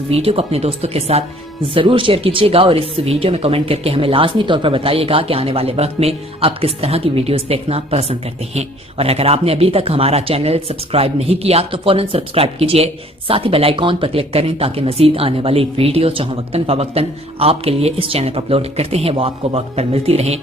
Video को अपने दोस्तों के साथ जरूर शेयर कीजिएगा और इस वीडियो में कमेंट करके हमें लाजमी तौर पर बताइएगा कि आने वाले वक्त में आप किस तरह की वीडियोस देखना पसंद करते हैं। और अगर आपने अभी तक हमारा चैनल सब्सक्राइब नहीं किया तो फौरन सब्सक्राइब कीजिए, साथ ही बेल आइकॉन पर क्लिक करें ताकि मजीद आने वाली वीडियो जो वक्तन फवक्तन आपके लिए इस चैनल पर अपलोड करते हैं वो आपको वक्त पर मिलती रहे।